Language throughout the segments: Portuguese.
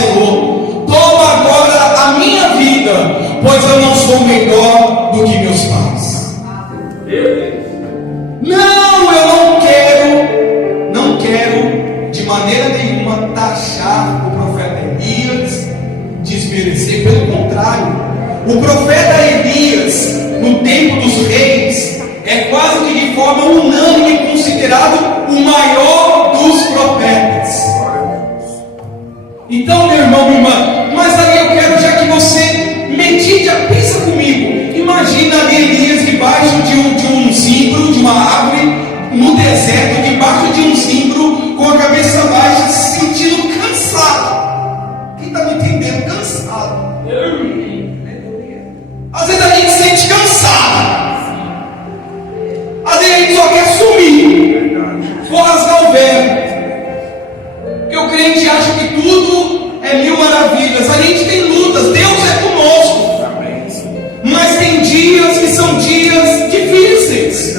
Senhor, toma agora a minha vida, pois eu não sou melhor do que meus pais. Não, eu não quero de maneira nenhuma taxar o profeta Elias, desmerecer, pelo contrário. O profeta Elias, no tempo dos reis, é quase que de forma unânime considerado o maior dos profetas. Então, meu irmão, minha irmã, mas aí eu quero já que você medite, pensa comigo. Imagina ali Elias debaixo de um zimbro, de uma árvore, no deserto, debaixo de um zimbro, com a cabeça baixa, se sentindo cansado. Quem está me entendendo? Cansado. Às vezes a gente se sente cansado. Às vezes a gente só quer sumir. Vou rasgar o véu. Porque o crente acha que tudo é mil maravilhas. A gente tem lutas, Deus é conosco. Mas tem dias que são dias difíceis.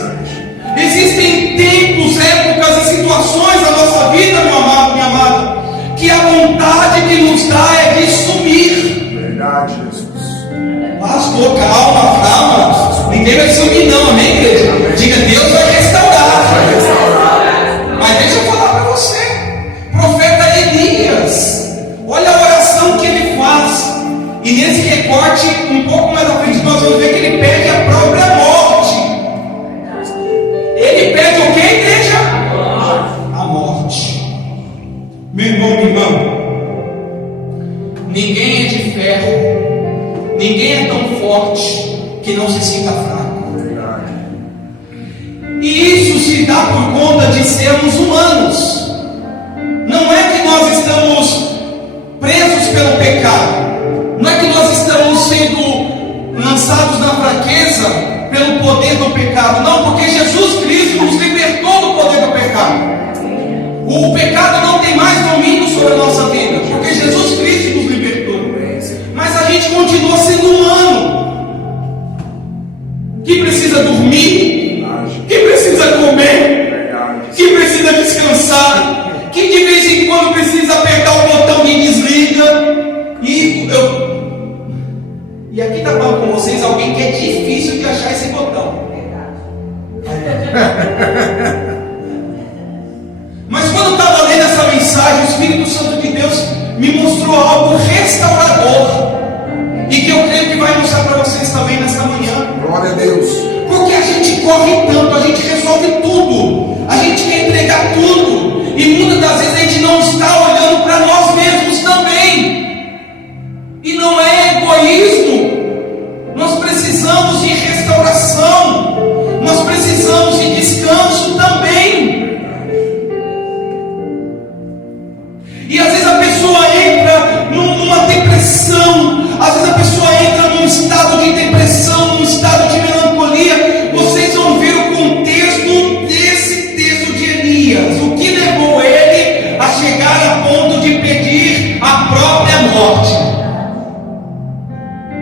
Existem tempos, épocas e situações na nossa vida, meu amado, minha amada, que a vontade que nos dá é de sumir. Verdade, Jesus. Pastor, calma. Ninguém vai sumir não, amém, igreja? Diga, Deus vai restaurar. Mas deixa eu falar para você. Profeta Elias, olha a oração que ele faz. E nesse recorte, um pouco mais à frente, nós vamos ver que ele pede a própria morte. Ele pede o que, igreja? A morte. Meu irmão, minha irmã, ninguém é de ferro. Ninguém é tão forte que não se sinta fraco. E isso se dá por conta de sermos humanos. Não é que nós estamos presos pelo pecado. Não é que nós estamos sendo lançados na fraqueza pelo poder do pecado. Não, porque Jesus Cristo nos libertou do poder do pecado. O pecado não tem mais domínio sobre a nossa vida, porque Jesus Cristo nos libertou. Mas a gente continua sendo humano, que precisa dormir, que precisa comer, que precisa descansar, que de vez em quando precisa apertar o botão de desliga. E aqui está falando com vocês alguém que é difícil de achar esse botão. Mas quando eu estava lendo essa mensagem, o Espírito Santo de Deus me mostrou algo restaurador, e que eu creio que vai mostrar para vocês também nessa manhã. Glória a Deus. Porque a gente corre tanto, a gente resolve tudo, a gente quer entregar tudo, e muitas das vezes a gente não está olhando para nós mesmos também. E não é egoísmo. Nós precisamos de restauração, nós precisamos de descanso também. E às vezes a pessoa entra numa depressão, às vezes a pessoa entra num estado de depressão, num estado de melancolia. Vocês vão ver o contexto desse texto de Elias, o que levou ele a chegar a ponto de pedir a própria morte.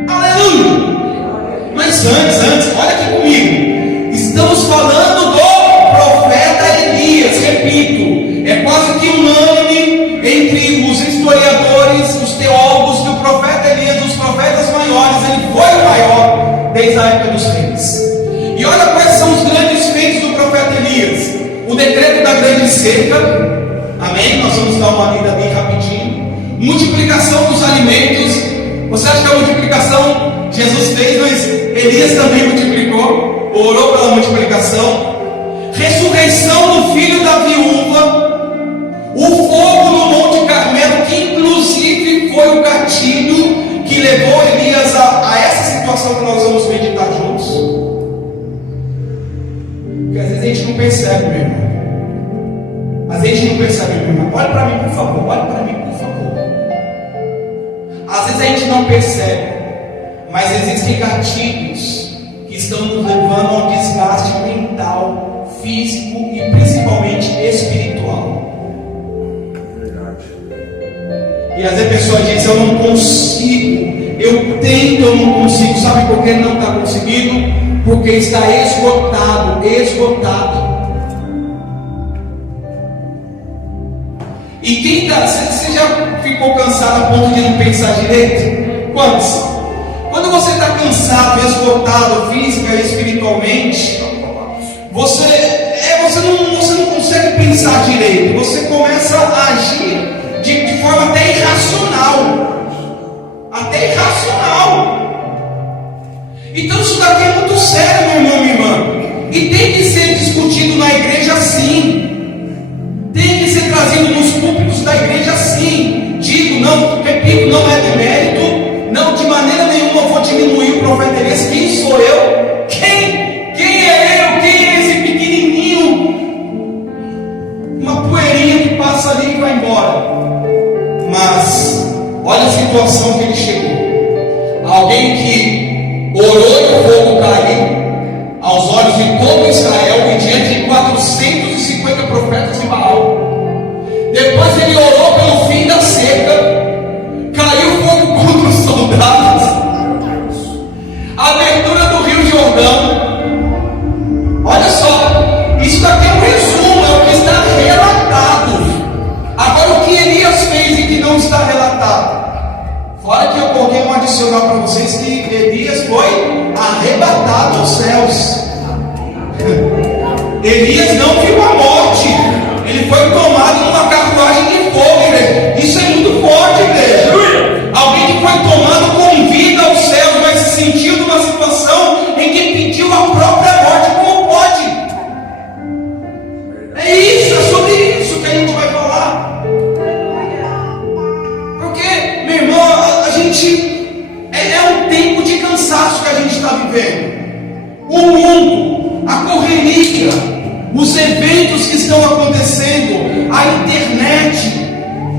Aleluia! Mas antes, olha aqui comigo. Estamos falando do profeta Elias, repito, é quase que unânime entre os historiadores, os teólogos, que o profeta Elias, dos profetas maiores, ele foi o maior desde a época dos reis. E olha quais são os grandes feitos do profeta Elias: o decreto da grande seca, amém? Nós vamos dar uma lida bem rapidinho. Multiplicação dos alimentos. Você acha que a multiplicação Jesus fez, mas Elias também multiplicou, orou pela multiplicação. Ressurreição do filho da viúva. O fogo no Monte Carmelo, que inclusive foi o gatilho que levou Elias a essa situação que nós vamos meditar juntos. Porque às vezes a gente não percebe, meu irmão. Às vezes a gente não percebe, meu irmão. Olha para mim, por favor. Olha para mim, por favor. Às vezes a gente não percebe, mas existem gatilhos que estão nos levando ao desgaste mental, físico e principalmente espiritual. Verdade. E às vezes a pessoa diz: eu não consigo, eu tento, eu não consigo. Sabe por que não está conseguindo? Porque está esgotado. E quem está, você já ficou cansado a ponto de não pensar direito? Quantos? Quando você está cansado, esgotado física e espiritualmente, você não consegue pensar direito. Você começa a agir de forma até irracional. Até irracional. Então isso daqui é muito sério, meu irmão, minha irmã. E tem que ser discutido na igreja sim. Tem que ser trazido nos púlpitos da igreja sim. Digo, não, repito, não é demérito. Não, de maneira nenhuma eu vou diminuir o profeta Elias. Quem sou eu? Quem é eu? Quem é esse pequenininho? Uma poeirinha que passa ali e vai embora. Mas olha a situação que ele chegou. Alguém que orou e o fogo caiu aos olhos de todo Israel e diante de 450 profetas de Baal. Depois ele orou pelo fim da seca. Caiu fogo contra os soldados. A abertura do Rio Jordão. Olha só, isso daqui é um resumo, é o que está relatado. Agora o que Elias fez e que não está relatado? Fora que eu coloquei um adicional para vocês que Elias foi arrebatado aos céus. Elias não viu a morte. Ele foi tomado numa carruagem de fogo, igreja. Isso é muito forte, igreja. Alguém que foi tomado com vida aos céus, mas se sentiu numa situação em que pediu a própria morte. Como pode? É isso, é sobre isso que a gente vai falar. Porque, meu irmão, a gente é um tempo de cansaço que a gente está vivendo. O mundo, a correria, os eventos que estão acontecendo, a internet,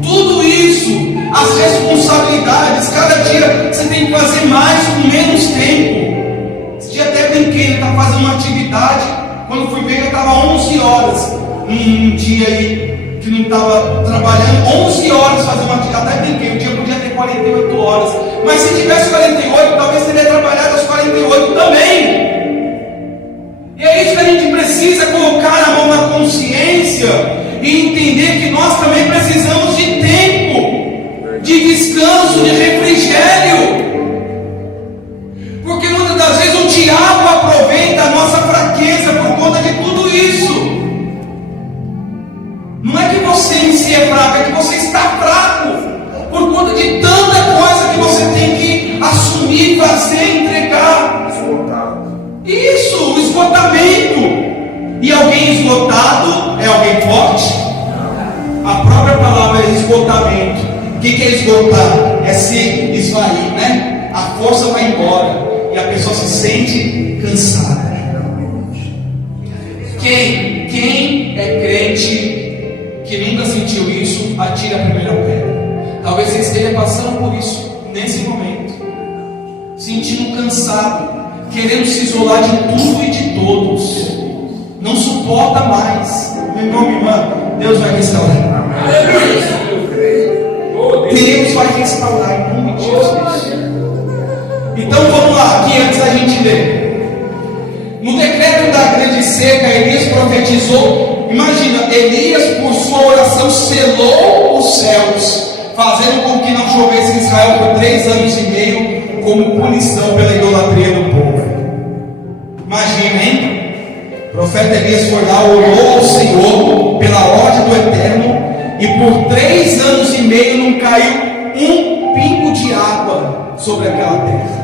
tudo isso, as responsabilidades, cada dia você tem que fazer mais com menos tempo. Esse dia até brinquei, ele está fazendo uma atividade, quando fui ver eu estava 11 horas, um dia aí que não estava trabalhando, 11 horas fazendo uma atividade, até brinquei, o dia podia ter 48 horas, mas se tivesse 48, talvez teria trabalhado as 48 também. E é isso que a gente precisa colocar a mão na consciência e entender que nós também precisamos de tempo, de descanso, de refrigério. Porque muitas das vezes o diabo aproveita a nossa fraqueza por conta de tudo isso. Não é que você em si é fraco, é que você está fraco por conta de tanta coisa que você tem que assumir, fazer, entregar. Isso, o esgotamento. E alguém esgotado é alguém forte? A própria palavra é esgotamento. O que é esgotar? É se esvair, né? A força vai embora e a pessoa se sente cansada. Quem é crente que nunca sentiu isso, atira a primeira pedra. Talvez você esteja passando por isso nesse momento, sentindo cansado, querendo se isolar de tudo e de todos, não suporta mais. Meu irmão, minha irmã, Deus vai restaurar. Deus vai restaurar em nome de Jesus. Então vamos lá, aqui antes da gente ler. No decreto da grande seca, Elias profetizou. Imagina, Elias por sua oração selou os céus, fazendo com que não chovesse em Israel por 3 anos e meio, como punição pela idolatria do povo. Imagina, hein? O profeta Elias foi lá, orou ao Senhor pela ordem do Eterno, e por 3 anos e meio não caiu um pingo de água sobre aquela terra,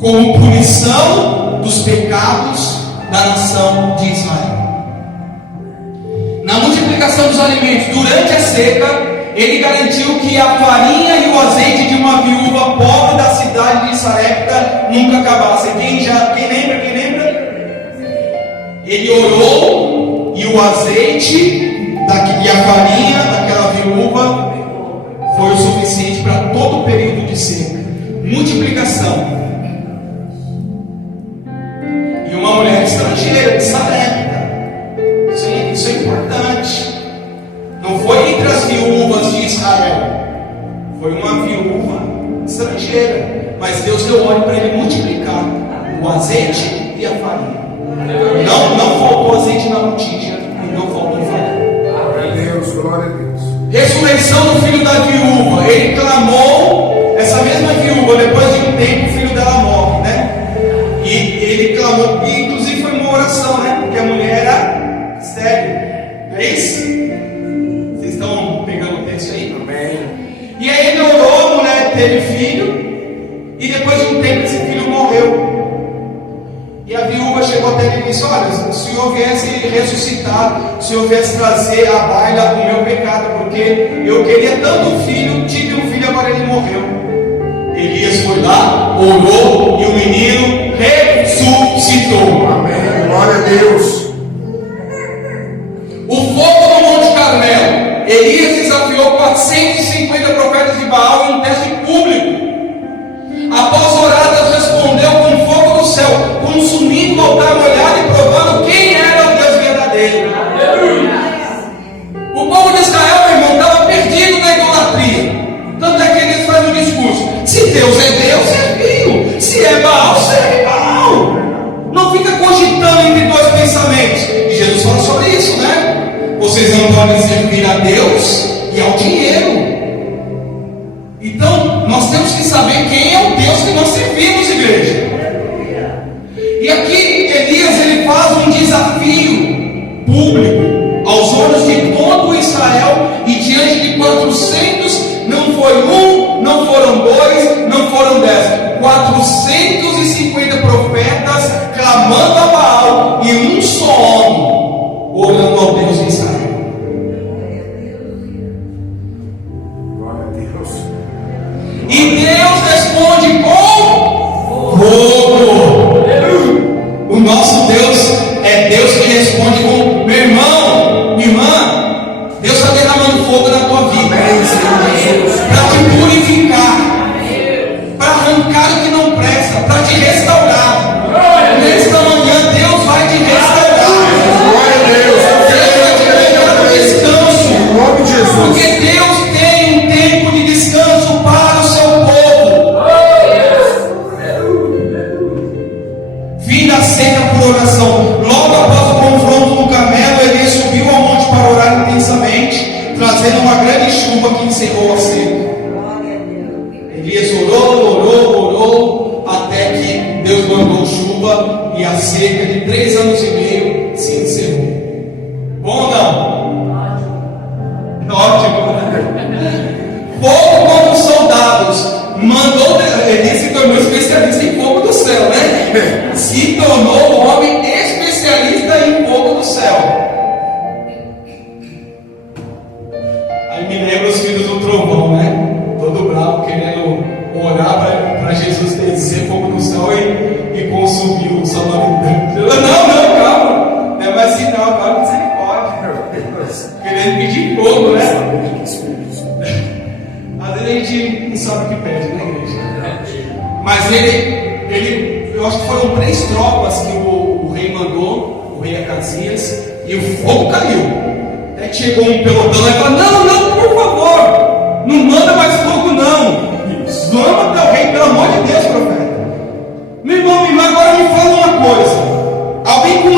como punição dos pecados da nação de Israel. Na multiplicação dos alimentos durante a seca, ele garantiu que a farinha e o azeite de uma viúva pobre da cidade de Sarepta nunca acabassem. Quem lembra? Ele orou e o azeite e a farinha daquela viúva foi o suficiente para todo o período de seca. Multiplicação. E uma mulher estrangeira de Sarepta. Isso é importante. Não foi entre as viúvas de Israel, foi uma viúva estrangeira, mas Deus deu ordem para ele multiplicar o azeite e a farinha. Não faltou azeite na botija e não faltou farinha. Glória a Deus, glória a Deus. oração do filho da viúva. Ele clamou, essa mesma viúva, depois de um tempo o filho dela morre, né? E ele clamou, e inclusive foi uma oração, né? Porque a mulher era estéril. Não é isso? Vocês estão pegando o texto aí? Amém. E aí ele orou, a mulher teve filho. E depois de um tempo esse filho morreu. E a viúva chegou até ele e disse: olha, se o Senhor viesse ressuscitar, se o Senhor viesse trazer à baila o meu pecado, porque eu queria tanto um filho, tive um filho, agora ele morreu. Elias foi lá, orou, e o menino ressuscitou. Amém. Glória a Deus. O fogo no Monte Carmelo. Elias desafiou 450 profetas de Baal em um teste público. Após orar, Deus respondeu com fogo do céu, consumindo o altar molhado e provando quem era o Deus verdadeiro. O povo de Israel, meu irmão, estava perdido na idolatria. Tanto é que eles fazem um discurso: se Deus é Deus, serviu. Se é Baal, serve Baal. Não fica cogitando entre dois pensamentos. E Jesus fala sobre isso, né? Vocês não podem servir a Deus e ao dinheiro. Então, nós temos que saber quem é o Deus que nós servimos, igreja. E aqui, Elias, ele faz um desafio público aos olhos de todo Israel, e diante de 400, não foi um, não foram dois, não foram 10, 450 profetas clamando a Baal, e um só homem orando ao Deus de Israel. E Deus responde com fogo. O nosso Deus é Deus que responde com: meu irmão, minha irmã, Deus está derramando fogo na tua vida para te purificar, para arrancar o que não presta, para te restaurar. Nesta manhã Deus vai te restaurar. Deus vai te levar no descanso, porque Deus tem um tempo de descanso para o seu povo. Fim da seca por oração. Logo após o confronto no Carmelo, Elias subiu ao monte para orar intensamente, trazendo uma grande chuva que encerrou a seca. Elias orou, até que Deus mandou chuva, e a seca de 3 anos e meio se encerrou. Bom ou não? Ótimo. Fogo como os soldados. Mandou, Elias se tornou especialista em fogo do céu, né? Se tornou um homem especialista em fogo do céu. Aí me lembra os filhos do trovão, né? Todo bravo, querendo orar para Jesus descer fogo do céu e consumir o samaritano. Não, calma. Não é mais assim, não. Agora misericórdia. Querendo pedir fogo, né? Às vezes a gente não sabe o que pede, né, igreja? Mas ele, eu acho que foram 3 tropas que o rei mandou, o rei Acasias, e o fogo caiu. Até que chegou um pelotão e falou: não, por favor, não manda mais fogo, não. Vamos até o rei, pelo amor de Deus, profeta. Meu irmão, minha irmã, agora me fala uma coisa. Alguém com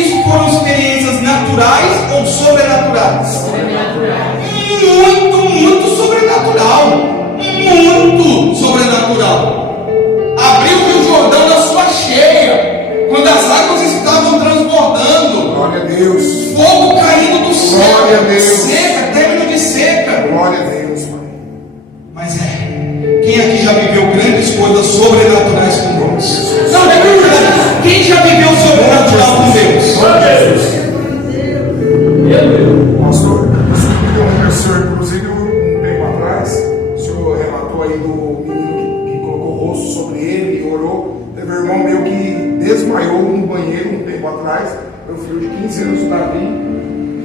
isso foram experiências naturais ou sobrenaturais? Sobrenaturais. Muito sobrenatural. Muito sobrenatural. Abriu o Rio Jordão na sua cheia, quando as águas estavam transbordando. Glória a Deus. Fogo caindo do céu. Glória a Deus. Seca, término de seca. Glória a Deus, Pai. Mas quem aqui já viveu grandes coisas sobrenaturais com Deus? Não, é verdade. Quem já viveu sobrenatural com Deus? Pastor, o senhor, inclusive, um tempo atrás, o senhor relatou aí do menino que colocou o rosto sobre ele e orou. Teve um irmão meu que desmaiou no banheiro um tempo atrás. Meu filho de 15 anos, Davi,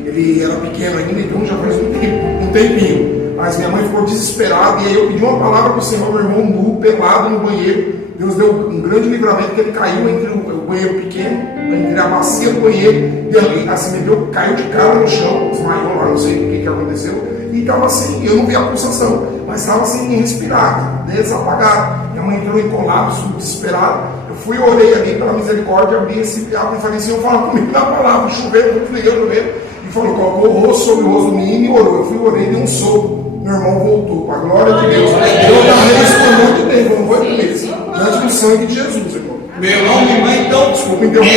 ele era pequeno ainda, então já faz um tempinho. Mas minha mãe ficou desesperada, e aí eu pedi uma palavra para o Senhor, meu irmão nu, pelado no banheiro. Deus deu um grande livramento, que ele caiu entre o banheiro pequeno, entre a bacia do banheiro, e ali, assim, caiu de cara no chão, desmaiou lá, não sei o que aconteceu, e estava assim, eu não vi a pulsação, mas estava assim, respirado, desapagado. Minha mãe entrou em colapso, desesperada. Eu fui, orei ali pela misericórdia, abri esse teatro e falei: Senhor, fala comigo na palavra, chovendo, eu liguei o chuveiro, e e falou, colocou o rosto sobre o rosto do menino e orou. Eu fui, orei, dei um soco. Meu irmão voltou, para a glória de Deus. Eu também estou muito bem, não foi por isso. Diante do sangue de Jesus, irmão. Meu irmão, minha irmã, então, Desculpa interromper.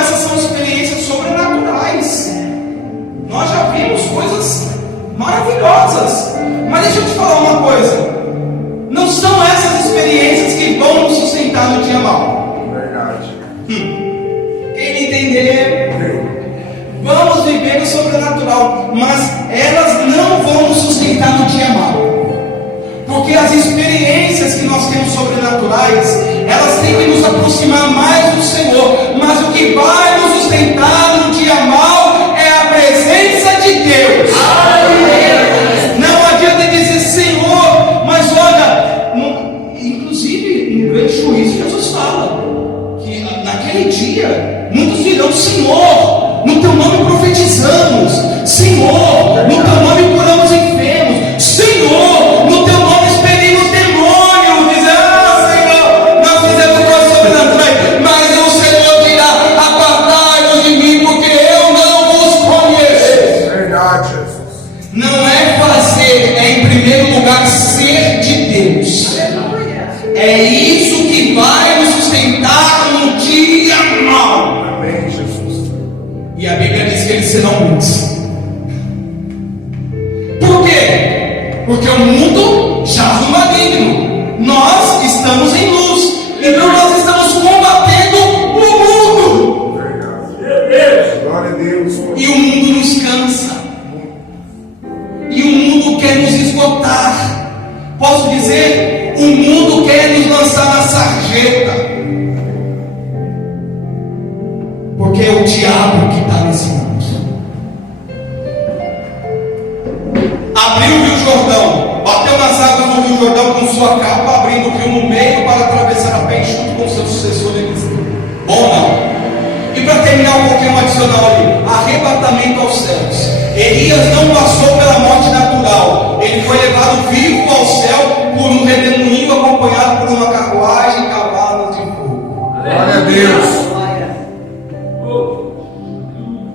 essas são experiências sobrenaturais. Nós já vimos coisas maravilhosas. Mas deixa eu te falar uma coisa. Não são essas experiências que vão nos sustentar no dia mau. Verdade. Quem me entender, vamos viver no sobrenatural, mas elas não vão nos sustentar no dia mau. Porque as experiências que nós temos sobrenaturais, elas têm que nos aproximar mais do Senhor. Mas o que vai nos sustentar no dia mau é a presença de Deus. Não adianta dizer, Senhor, mas olha, inclusive no grande juízo Jesus fala que naquele dia muitos dirão, Senhor, no teu nome profetizamos, Senhor, no teu nome curamos enfermos, Senhor, no teu nome expelimos demônios. Dizer, Senhor, nós fizemos coisas sobrenaturais, mas o Senhor dirá, apartai-vos de mim, porque eu não vos conheço. Verdade, Jesus. Não é fazer, é em primeiro lugar ser de Deus. É isso que vai nos sustentar no dia mau. Amém, Jesus. E a Bíblia diz que eles serão muitos. Por quê? Porque o mundo jaz no maligno. Nós estamos em luz. Então nós estamos combatendo o mundo. Verdade. Glória a Deus. E o mundo nos cansa. E o mundo quer nos esgotar. Posso dizer, o mundo quer nos lançar na sarjeta. Porque é o diabo que está nesse mundo. Abriu o Rio Jordão, bateu nas águas do Rio Jordão com sua capa, abrindo o rio no meio para atravessar a pé junto com seu sucessor Eliseu. Bom não. E para terminar um pouquinho adicional ali, arrebatamento aos céus. Elias não passou pela morte natural, ele foi levado vivo ao céu por um redemoinho acompanhado por uma carruagem e cavalos de fogo. Glória a Deus.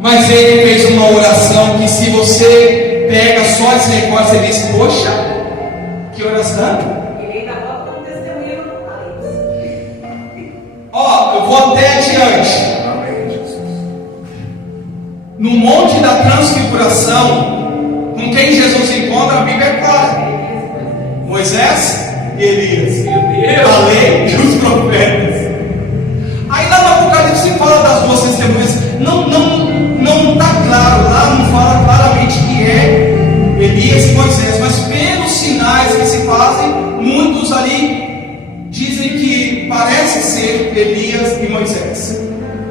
Mas ele fez uma oração que, se você pega só esse recorte, você diz, poxa, que oração? Ele ainda bota como testemunho no Apocalipse. Ó, eu vou até adiante. Amém, Jesus. No monte da transfiguração, com quem Jesus encontra, a Bíblia é clara: Moisés e Elias, a lei e os profetas. Aí lá no Apocalipse fala das duas testemunhas. Não está claro, lá não fala claramente que é Elias e Moisés, mas pelos sinais que se fazem, muitos ali dizem que parece ser Elias e Moisés.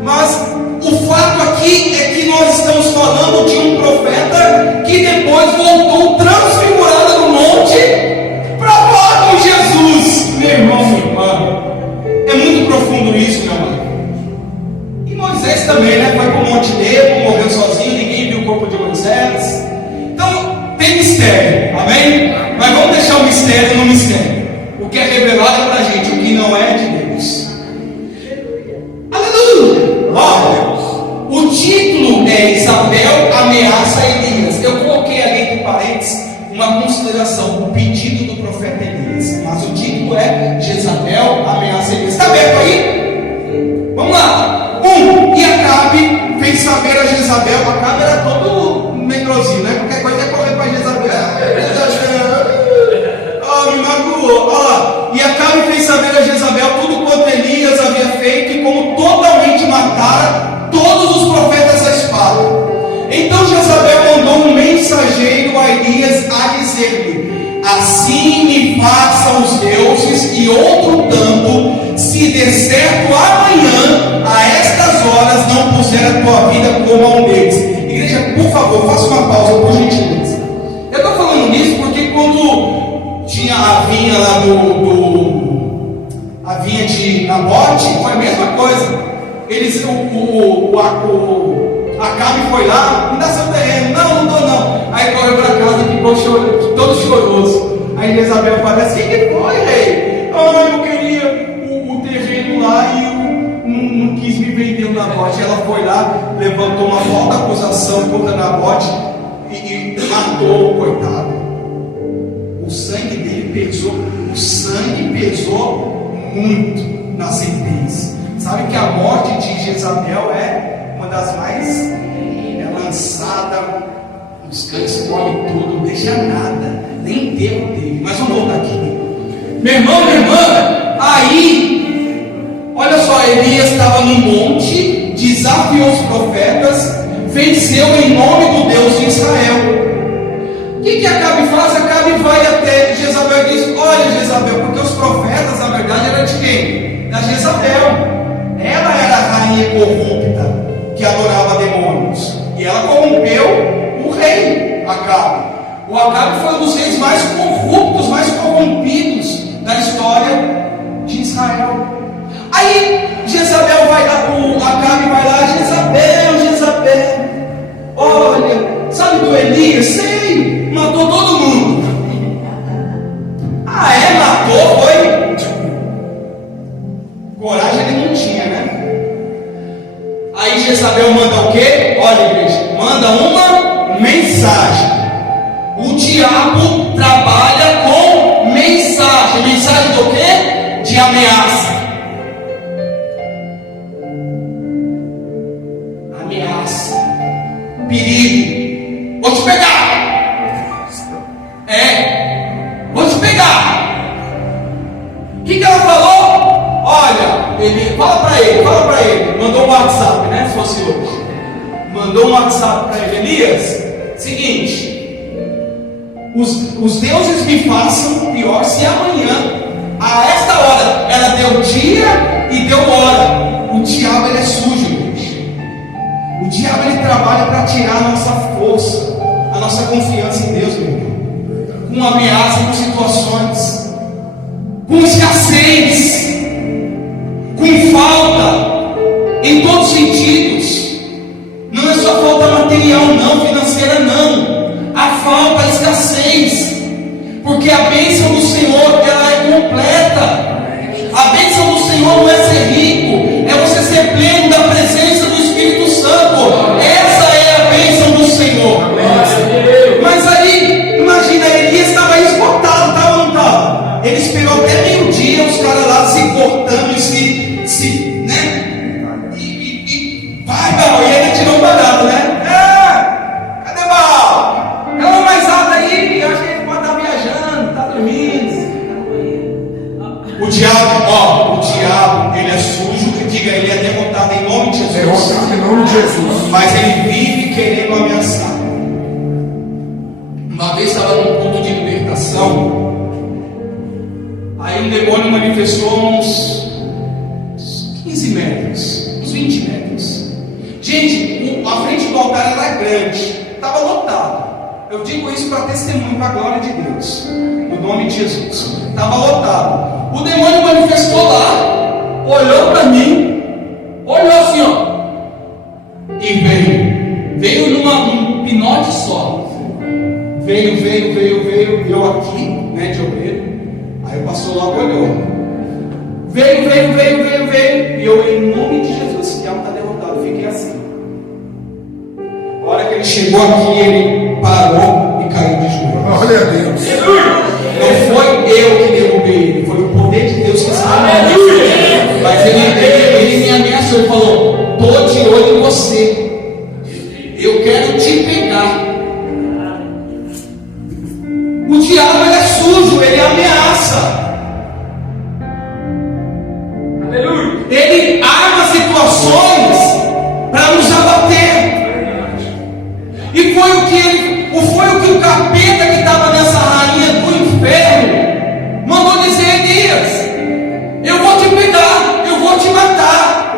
Mas o fato aqui é que nós estamos falando de um profeta que depois voltou transfigurado no monte para falar com Jesus. Meu irmão, minha irmã, é muito profundo isso, meu irmão. E Moisés também, né? Foi para o Monte Nebo, morreu sozinho, ninguém viu o corpo de Moisés. Então, tem mistério, amém? Mas vamos deixar o mistério no mistério. O que é revelado é para a gente, o que não é de Deus. Aleluia! Ó, o título é Isabel ameaça Elias. Eu coloquei ali entre parênteses uma consideração, o pedido do profeta Elias. Mas o título é Jezabel ameaça Elias. Está aberto aí? Vamos lá. E Acabe fez saber a Jezabel. Acabe era todo medrosinho, né? Qualquer coisa é correr para Jezabel. Me magoou. E Acabe fez saber a Jezabel tudo quanto Elias havia feito e como totalmente matara todos os profetas à espada. Então Jezabel mandou um mensageiro a Elias a dizer-lhe: assim me façam os deuses e outro tanto, se de certo amanhã a estas horas não puser a tua vida como a um deles. Igreja, por favor, faça uma pausa, por gentileza. Eu estou falando nisso porque quando tinha a vinha lá a vinha de Nabote, foi a mesma coisa. Eles, Acabe foi lá, me dá seu terreno. Não dou não. Aí correu para casa e ficou chorando, todo choroso. Aí Jezabel aparece: o que foi, rei? Eu queria o terreno lá e eu não quis me vender na Nabote. Ela foi lá, levantou uma falta acusação contra Nabote e matou o coitado. O sangue dele pesou, o sangue pesou muito na sentença. Sabe que a morte de Jezabel é uma das mais lançada, os cães comem tudo, não deixa nada, nem enterro dele. Mas vamos voltar aqui. Meu irmão, minha irmã, aí, olha só, Elias estava no monte, desafiou os profetas, venceu em nome do Deus de Israel. O que Acabe faz? Acabe vai até Jezabel e diz: olha, Jezabel, porque os profetas, na verdade, eram de quem? Da Jezabel. Ela era a rainha corrupta que adorava demônios, e ela corrompeu o rei Acabe. O Acabe foi um dos reis mais corruptos, mais corrompidos da história de Israel. Aí Jezabel vai lá, o Acabe vai lá: Jezabel, olha, sabe do Elias? Sei, matou todo mundo. Ah, é? Matou? Foi? Coragem ele não tinha, né? Aí Jezabel manda o quê? Olha, igreja, manda uma mensagem. O diabo trabalha com mensagem. Mensagem do quê? De ameaça. Ameaça. Perigo. Vou te pegar. Vou te pegar. O que ela falou? Olha, fala para ele. Mandou um WhatsApp, né? Se fosse hoje. Mandou um WhatsApp para ele: Elias, seguinte. Os deuses me façam pior se amanhã, a esta hora, ela deu dia e deu hora. O diabo, ele é sujo, gente. O diabo, ele trabalha para tirar a nossa força, a nossa confiança em Deus, meu irmão. Com ameaça, com situações, com escassez, com falta, em todos os sentidos. Não é só falta material, não, financeira, não. A falta, a escassez, porque a bênção do Senhor, ela é completa. A bênção do Senhor não é ser rico, é você ser pleno da presença do Espírito Santo. Essa é a bênção do Senhor. Mas aí, imagina, Elias estava esgotado, estava ou não estava? Ele esperou até meio-dia, os caras lá se cortando e né? E vai, Baal, e ele tirou um barato, né? Cadê Baal? Ela mais alta aí, eu acho que ele pode estar viajando, está dormindo. O diabo, ele é sujo, que diga, ele é derrotado em nome de Jesus. Derrotado em nome de Jesus. Mas ele vive querendo ameaçar. Uma vez estava num culto de libertação, aí um demônio manifestou uns 15 metros, uns 20 metros. Gente, a frente do altar era grande, estava lotado. Eu digo isso para testemunho, para a glória de Deus, no nome de Jesus. Estava lotado. O demônio manifestou lá, olhou para mim, olhou assim, ó, e veio num pinote só. Veio, eu aqui, né, de obreiro. Aí o pastor lá olhou. Veio, e eu, em nome de Jesus, esse diabo está derrotado, fiquei assim. A hora que ele chegou aqui, ele parou e caiu de joelhos. Glória a Deus. Não foi eu que derrubei ele, foi o poder de Deus que estava nele. Mas ele me ameaçou, ele falou: estou de olho em você, eu quero te pegar. O diabo, ele é sujo, ele ameaça. Aleluia. Ele arma situações para nos abater. E foi o que o capeta que estava nessa rainha do inferno mandou dizer: Elias, eu vou te pegar, eu vou te matar.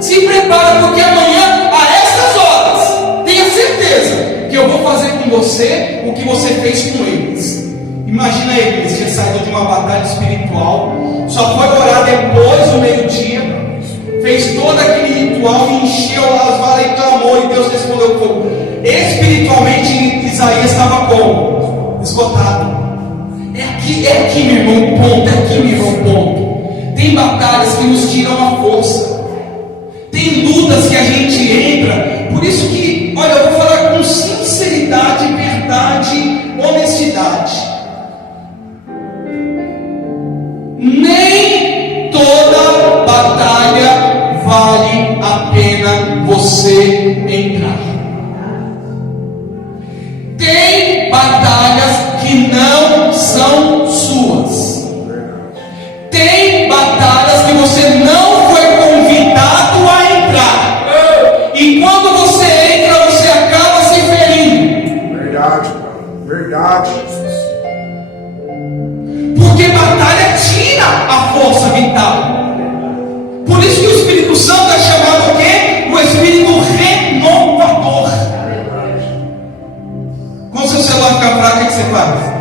Se prepara, porque amanhã, a estas horas, tenha certeza que eu vou fazer com você o que você fez com eles. Imagina Elias, tinha saído de uma batalha espiritual, só foi orar depois do meio-dia, fez todo aquele ritual, encheu as varas e clamou, e Deus respondeu fogo. Espiritualmente, Isaías estava como? Esgotado. É aqui, meu irmão, ponto. É aqui, meu irmão, ponto. Tem batalhas que nos tiram a força. Tem Tem lutas que a gente entra. Por isso que, olha, eu vou falar com sinceridade, verdade, honestidade. Nem toda batalha vale a pena você entrar. Tem batalhas que não são suas. Tem batalhas que você não foi convidado a entrar. E quando você entra, você acaba se ferindo. Verdade, Pai. Verdade, Jesus. Porque batalha tira a força vital. Por isso que o Espírito Santo é chamado o quê? O Espírito renovador. Quando o seu celular ficar fraco, o que você faz?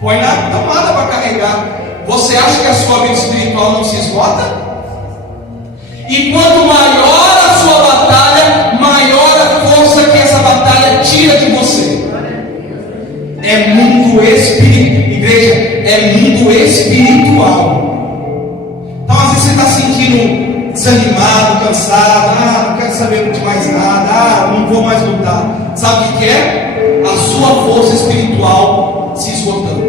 Põe na tomada para carregar. Você acha que a sua vida espiritual não se esgota? E quanto maior a sua batalha, maior a força que essa batalha tira de você. É mundo espiritual, igreja, é mundo espiritual. Então às vezes você está sentindo desanimado, cansado, não quero saber de mais nada, não vou mais lutar. Sabe o que é? A sua força espiritual se esgotando.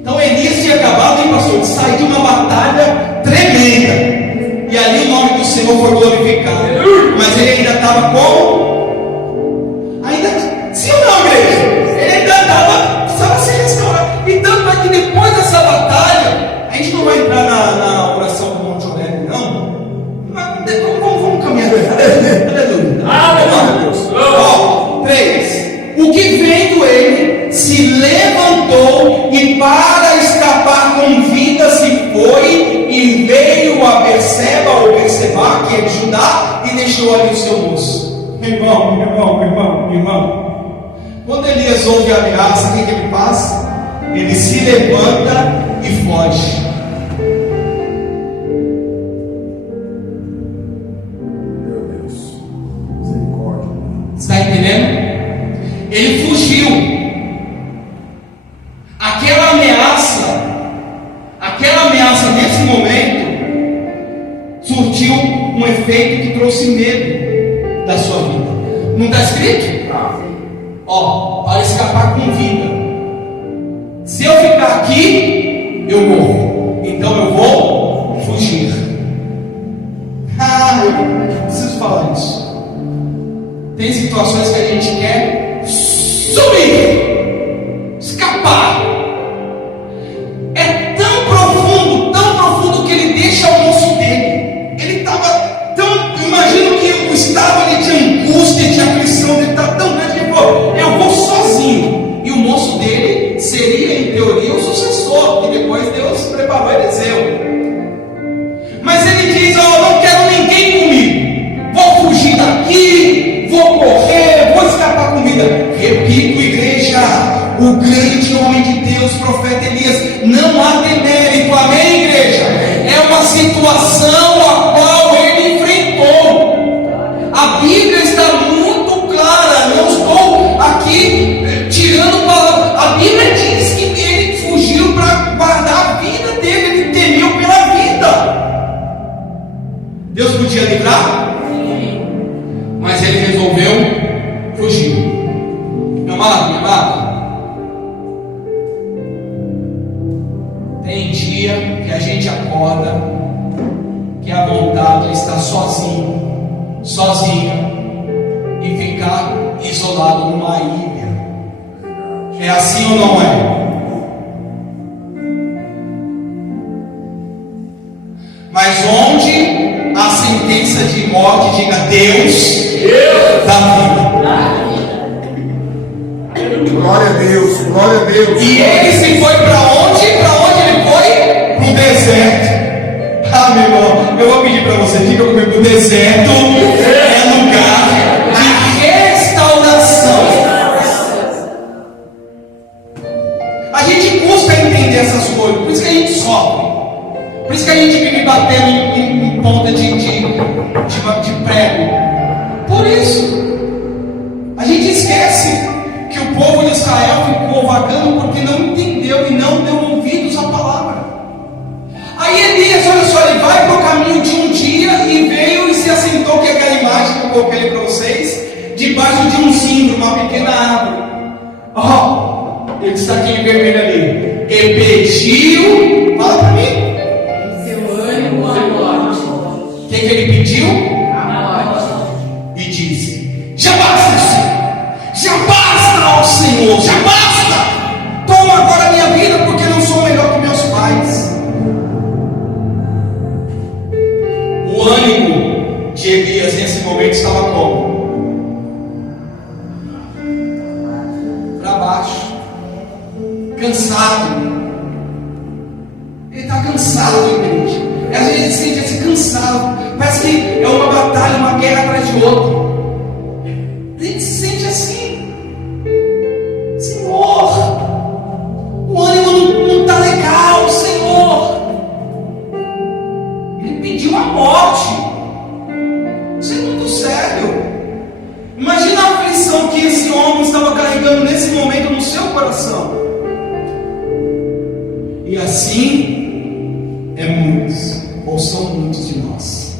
Então Elias tinha acabado, hein, pastor, de sair de uma batalha tremenda. E ali o nome do Senhor foi glorificado. Mas ele ainda estava como? Ainda, sim ou não, igreja? Ele ainda precisava se restaurar. E tanto é que depois dessa batalha, a gente não vai entrar na oração do Monte Oreb, não. Mas vamos caminhar. Aleluia. Aleluia. Ó, 3. O que vendo ele, se levantou e para escapar com vida se foi e veio a Berseba ou Berseba, que é de Judá, e deixou ali o seu moço. Irmão. Quando Elias ouve a ameaça, o que ele faz? Ele se levanta e foge. Meu Deus. Misericórdia. Está entendendo? Ele fugiu. Aquela ameaça nesse momento surtiu um efeito que trouxe medo da sua vida. Não está escrito? Ó, para escapar com vida. Se eu ficar aqui, eu morro. Então eu vou fugir. Eu preciso falar isso. Tem situações que a gente quer sumir, escapar. É tão profundo que ele deixa o moço dele. Ele estava tão, imagino que o estado ali de angústia, de aflição dele está tão grande que eu vou sozinho. E o moço dele seria, em teoria, o sucessor, que depois Deus preparou Eliseu. Mas ele diz: não quero ninguém comigo, vou fugir daqui, vou correr, vou escapar com vida. Repito, igreja, o grande homem de Deus, profeta Elias, não há demérito, amém, igreja? É uma situação a qual ele enfrentou. A Bíblia está muito clara, não estou aqui tirando palavras. A Bíblia diz que ele fugiu para guardar a vida dele, ele temeu pela vida. Deus podia livrar? Mas ele resolveu fugir. Meu amado, minha amada, tem dia que a gente acorda que a vontade é estar sozinho, sozinha, e ficar isolado numa ilha. É assim ou não é? Mas onde a sentença de morte, diga Deus dá vida. Glória a Deus, glória a Deus. E ele se foi para onde? Para onde ele foi? Para o deserto. Meu irmão, eu vou pedir para você, diga comigo: o deserto é lugar de restauração. A gente custa entender essas coisas, por isso que a gente sofre, por isso que a gente vive batendo em ponta de prego. Por isso, a gente esquece que o povo de Israel ficou vagando porque não entendeu e não deu ouvidos à palavra. para o caminho de um dia e veio e se assentou, que é aquela imagem que eu coloquei ali para vocês, debaixo de um zimbro, uma pequena árvore. Eu destaquei em vermelho ali. E pediu, fala para mim. Seu ânimo a morte. O que ele pediu? A morte. E disse: já basta, Senhor, já basta, ó Senhor, já basta. Toma agora a minha vida, porque não sou melhor que meus pais. O ânimo de Elias nesse momento estava como? Para baixo, cansado. Ele está cansado, igreja. Às vezes ele se sente assim cansado. Parece que é uma batalha, uma guerra atrás de outra. A gente se sente assim. Senhor, o ânimo não está legal, Senhor. Ele pediu a morte. Isso é muito sério. Imagina a aflição que esse homem estava carregando nesse momento no seu coração. E assim é muitos, ou são muitos de nós.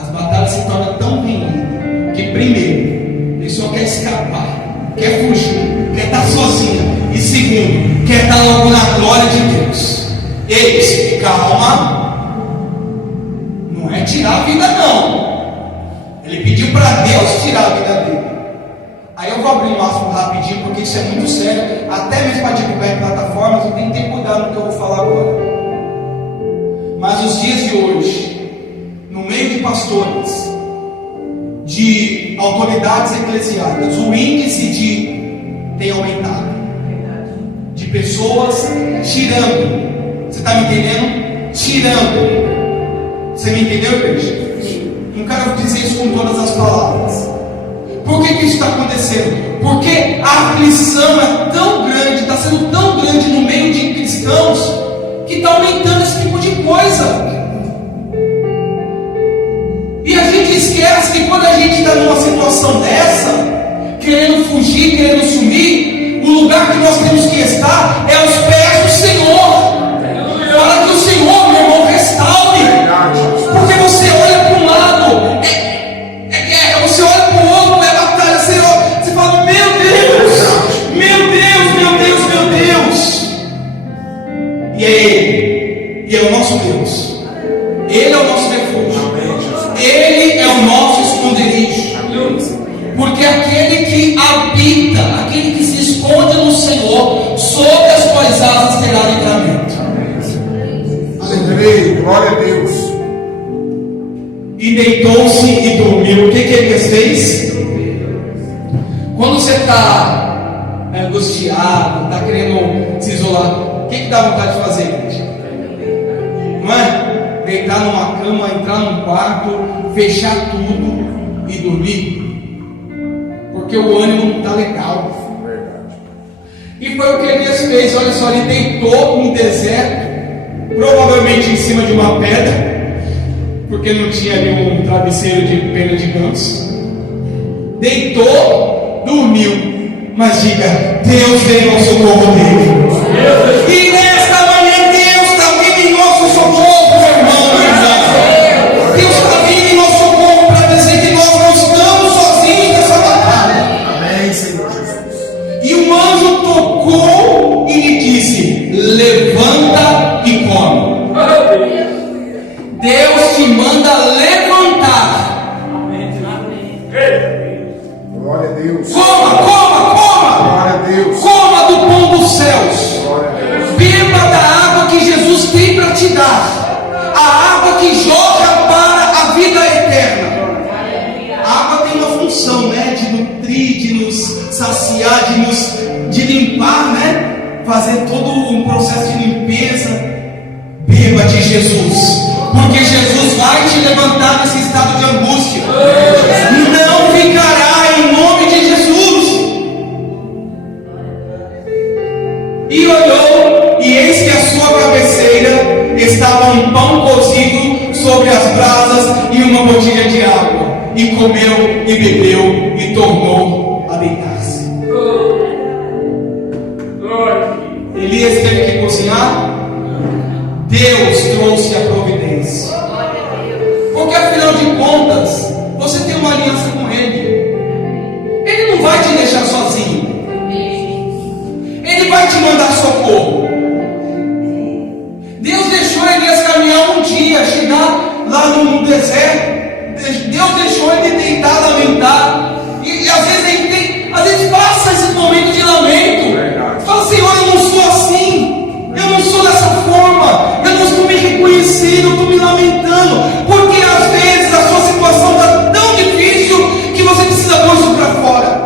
As batalhas se tornam tão renhidas que primeiro, ele só quer escapar, quer fugir, quer estar sozinha. E segundo, quer estar logo na glória de Deus. Ei, calma. Não é tirar a vida não. Ele pediu para Deus tirar a vida dele. Aí eu vou abrir o máximo rapidinho, porque isso é muito sério. Até mesmo para divulgar em plataformas, eu tenho que ter cuidado no que eu vou falar agora. Mas os dias de hoje, no meio de pastores, de autoridades eclesiásticas, o índice tem aumentado. De pessoas tirando. Você está me entendendo? Tirando. Você me entendeu, igreja? Não quero dizer isso com todas as palavras. Por que isso está acontecendo? Porque a aflição é tão grande, está sendo tão grande no meio de cristãos, que está aumentando esse tipo de coisa. E a gente esquece que quando a gente está numa situação dessa, querendo fugir, querendo sumir, o lugar que nós temos que estar é aos pés do Senhor. Para que o Senhor, meu irmão, restaure. Porque você olha para um lado, é guerra, você olha para o outro, é batalha, você fala, meu Deus, meu Deus, meu Deus, meu Deus. E é Ele, e é o nosso Deus. Ele é o nosso refúgio. Ele é o nosso esconderijo. Porque aquele que habita, aquele que se esconde no Senhor, sobre as tuas asas terá livramento. Aleluia, glória a Deus. E deitou-se e dormiu. O que Elias fez? Quando você está angustiado, está querendo se isolar, o que dá vontade de fazer, gente? Não é? Deitar numa cama, entrar num quarto, fechar tudo e dormir. Porque o ânimo não está legal. E foi o que Elias fez. Olha só, ele deitou no deserto, provavelmente em cima de uma pedra, porque não tinha ali um travesseiro de pena de ganso. Deitou, dormiu. Mas diga, Deus veio ao socorro dele. E nesta manhã Deus está vindo em nosso socorro, meu irmão, minha irmã. Deus está vindo em nosso socorro para dizer que nós não estamos sozinhos nessa batalha. Amém, Senhor Jesus. E o anjo tocou e lhe disse: levanta e come. Deus te manda levantar. Glória a Deus. Coma, coma, coma. Glória a Deus. Coma do pão dos céus. Glória a Deus. Beba da água que Jesus tem para te dar. A água que jorra para a vida eterna. A água tem uma função, né? De nutrir, de nos saciar, de limpar, né? Fazer todo um processo de limpeza. Beba de Jesus. Porque Jesus vai te levantar desse estado de angústia. Não ficará, em nome de Jesus. E olhou, e eis que a sua cabeceira estava um pão cozido sobre as brasas e uma botija de água. E comeu e bebeu e tornou a deitar-se. Elias teve que cozinhar. Deus trouxe a providência. providência. Porque afinal de contas, você tem uma aliança com Ele. Ele não vai te deixar sozinho. Ele vai te mandar socorro. Deus deixou Elias caminhar um dia, chegar lá no deserto. Deus deixou ele deitar, lamentar. E às vezes passa esse momento de lamento. Fala, Senhor, eu não sou assim. Eu não sou dessa forma. Eu não estou me reconhecendo, eu estou me lamentando. Porque às vezes a sua situação está tão difícil que você precisa pôr isso para fora.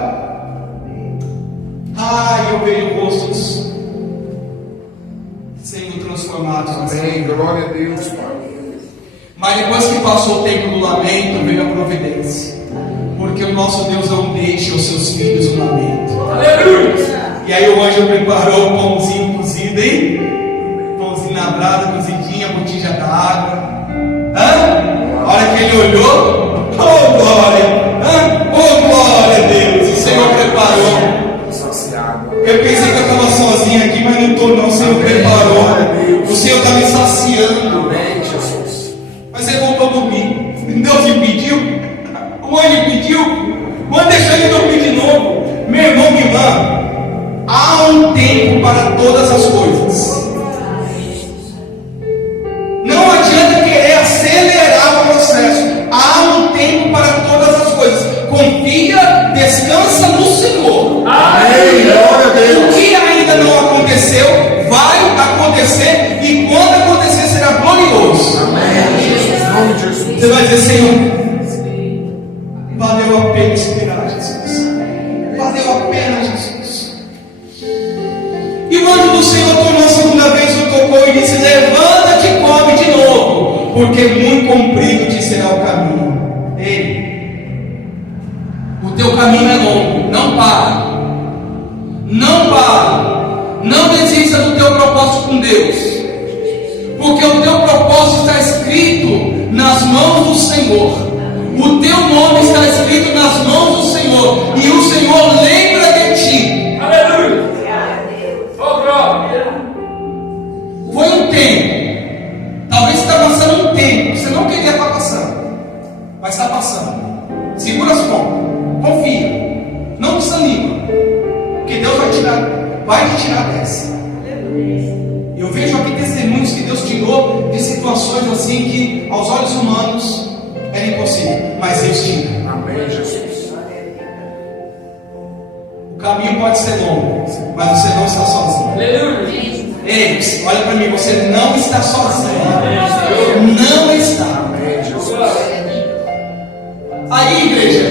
Eu vejo rostos sendo transformados. Amém. Glória a Deus, Pai. Mas depois que passou o tempo do lamento, veio a providência. Porque o nosso Deus não deixa os seus filhos no lamento. Aleluia! E aí o anjo preparou o pãozinho cozido, hein? Pãozinho na brasa, cozidinha, botija da água. A hora que ele olhou, oh glória! Oh glória a Deus! O Senhor preparou. Eu pensei que eu estava sozinho aqui, mas não estou não. O Senhor preparou. O Senhor está me saciando. Amém, Jesus. Mas ele voltou a dormir. Deus lhe pediu. O anjo pediu. O anjo deixou ele dormir de novo. Meu irmão, minha irmã, há um tempo para todas as coisas. Não adianta querer acelerar o processo. Há um tempo para todas as coisas. Confia, descansa no Senhor. Amém. Glória a Deus. O que ainda não aconteceu, vai acontecer. E quando acontecer, será glorioso. Amém. Jesus. Em nome de Jesus. Você vai dizer, Senhor, valeu a pena esperar, Jesus. Valeu a pena, Jesus. E o anjo do Senhor tornou a segunda vez, o tocou e disse: levanta-te e come de novo, porque muito comprido te será o caminho. Ei, o teu caminho é longo, não para. Não para. Não desista do teu propósito com Deus, porque o teu propósito está escrito nas mãos do Senhor. O teu nome está escrito nas mãos do Senhor, e o Senhor lembra de ti. Aleluia! Oh, glória! Foi um tempo, talvez você está passando um tempo que você não queria estar passando, mas está passando. Segura as pontas, confia, não desanima, porque Deus vai te tirar dessa. Eu vejo aqui testemunhos que Deus tirou de situações assim que aos olhos humanos era impossível, mas Deus tira. Amém, Jesus. O caminho pode ser longo, mas você não está sozinho. Ei, olha para mim, você não está sozinho. Não está. Amém, Jesus. Aí, igreja,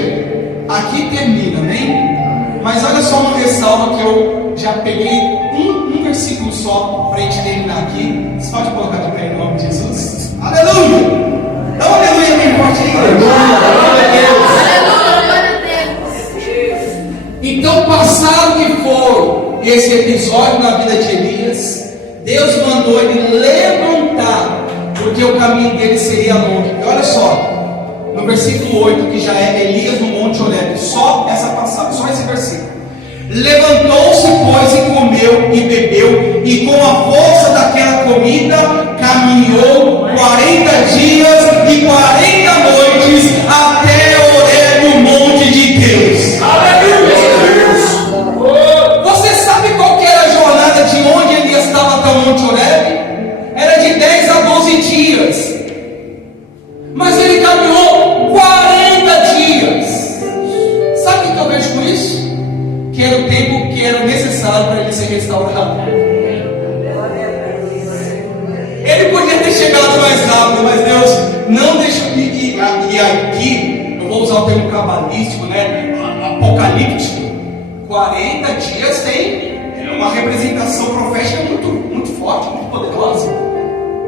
aqui termina, amém? Mas olha só uma ressalva que eu já peguei um versículo só para a gente terminar aqui. Você pode colocar de pé em nome de Jesus? Aleluia! Dá um aleluia bem forte aí. Então, passado que for esse episódio na vida de Elias, Deus mandou ele levantar, porque o caminho dele seria longe. E olha só, no versículo 8, que já é Elias no Monte Horebe, só essa passagem, só esse versículo. Levantou-se, pois, e comeu e bebeu, e com a força daquela comida caminhou 40 dias e 40 noites até Horebe, o monte de Deus. Aleluia! Você sabe qual que era a jornada de onde Elias estava até o Monte Horebe? Era de 10 a 12 dias. Mas ele caminhou 40 dias. Sabe o que eu vejo com isso? Que era o tempo que era necessário para ele ser restaurado. Ele podia ter chegado mais rápido, mas Deus não deixou. E aqui, eu vou usar o termo cabalístico, né? Apocalíptico. 40 dias tem uma representação profética muito forte, muito poderosa.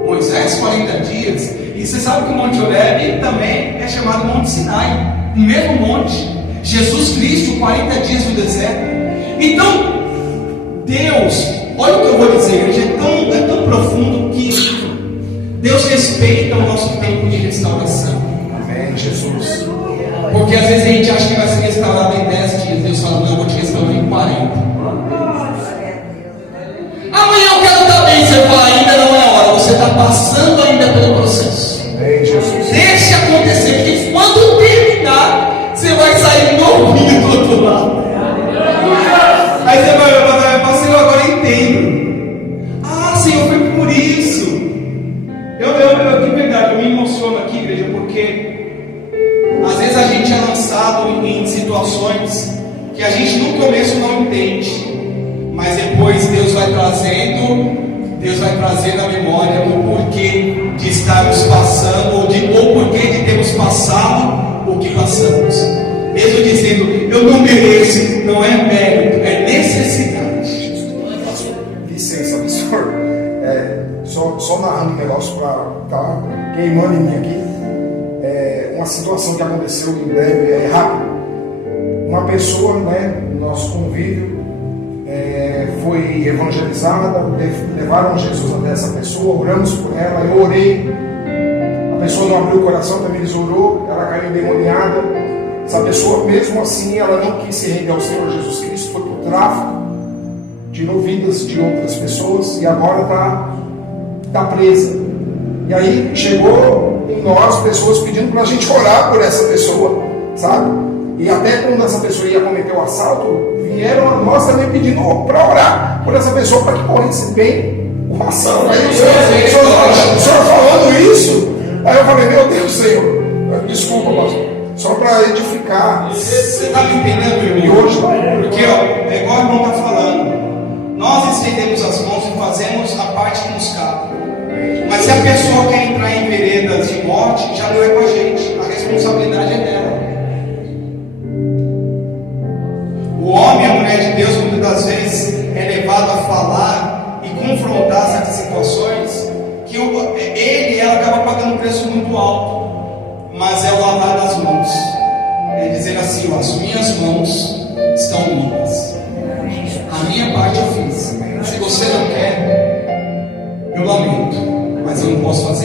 Moisés, 40 dias. E você sabe que o Monte Horebe também é chamado Monte Sinai, o mesmo monte. Jesus Cristo, 40 dias no deserto. Então, Deus, olha o que eu vou dizer, igreja, é tão profundo que Deus respeita o nosso tempo de restauração. Amém, Jesus. Porque às vezes a gente acha que vai ser restaurado em 10 dias. Deus fala: não, eu vou te restaurar em 40. Amanhã eu quero estar bem. Você fala: ainda não é hora. Você está passando ainda pelo processo. eu me emociono aqui, igreja, porque às vezes a gente é lançado em situações que a gente no começo não entende, mas depois Deus vai trazendo a memória o porquê de estarmos passando, ou porquê de termos passado o que passamos. Mesmo dizendo, eu não mereço, não é mérito, é necessidade. Licença, pastor. Só narrando um negócio para estar queimando em mim aqui. Uma situação que aconteceu em breve, rápido. Uma pessoa, no nosso convívio, foi evangelizada, levaram Jesus até essa pessoa, oramos por ela, eu orei. A pessoa não abriu o coração, também orou, ela caiu endemoniada. Essa pessoa, mesmo assim, ela não quis se render ao Senhor Jesus Cristo, foi para o tráfico, tirou vidas de outras pessoas e agora está presa. E aí chegou em nós pessoas pedindo para a gente orar por essa pessoa, sabe? E até quando essa pessoa ia cometer o assalto, vieram a nós também pedindo para orar por essa pessoa para que corresse bem o assalto. Aí o senhor falando isso, aí eu falei, meu Deus, Senhor, desculpa, pastor, só para edificar. Você está me entendendo, meu irmão? E hoje, porque é igual o irmão está falando, nós estendemos as mãos e fazemos a parte que nos cabe. Mas se a pessoa quer entrar em veredas de morte, já não é com a gente, a responsabilidade é dela. O homem e a mulher de Deus, muitas das vezes, é levado a falar e confrontar certas situações que ele e ela acabam pagando um preço muito alto. Mas é o lavar das mãos, é dizer assim, as minhas mãos estão limpas, a minha parte eu fiz. Se você não quer, eu lamento, mas eu não posso fazer